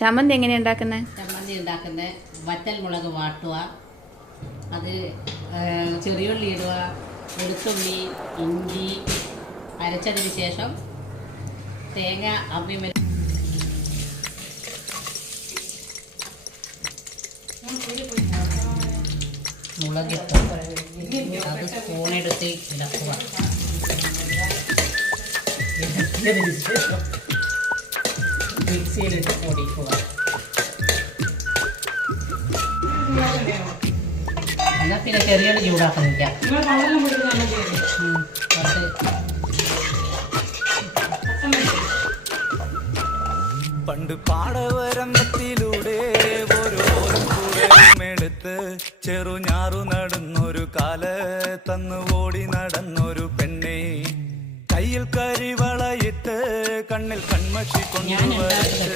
ചമ്മന്തി എങ്ങനെയാണ് ഉണ്ടാക്കുന്നത്? ചമ്മന്തി ഉണ്ടാക്കുന്നത് വറ്റൽ മുളക് വാട്ടുക, അത് ചെറിയുള്ളി ഇടുക, വെളുത്തുള്ളി ഇഞ്ചി അരച്ചതിന് ശേഷം തേങ്ങ അമ്മിമേൽ മുളകിട്ട് അത് സ്പൂണെടുത്ത് ഇളക്കുക. ഇളക്കിയതിന് ശേഷം മിക്സിയിലിട്ട് പൊടിക്കുക. എന്നാൽ പിന്നെ ചെറിയ ചൂടാക്കുന്നില്ല. പണ്ട് പാടവരമ്പത്തിലൂടെ ഓരോടുത്ത് ചെറുഞാറു നടന്നൊരു കാലത്തന്ന് ഓടി നടന്നൊരു പെണ്ണെ, കയ്യിൽ കരിവളയിട്ട് കണ്ണിൽ കൺമഷി കൊണ്ടുവച്ച്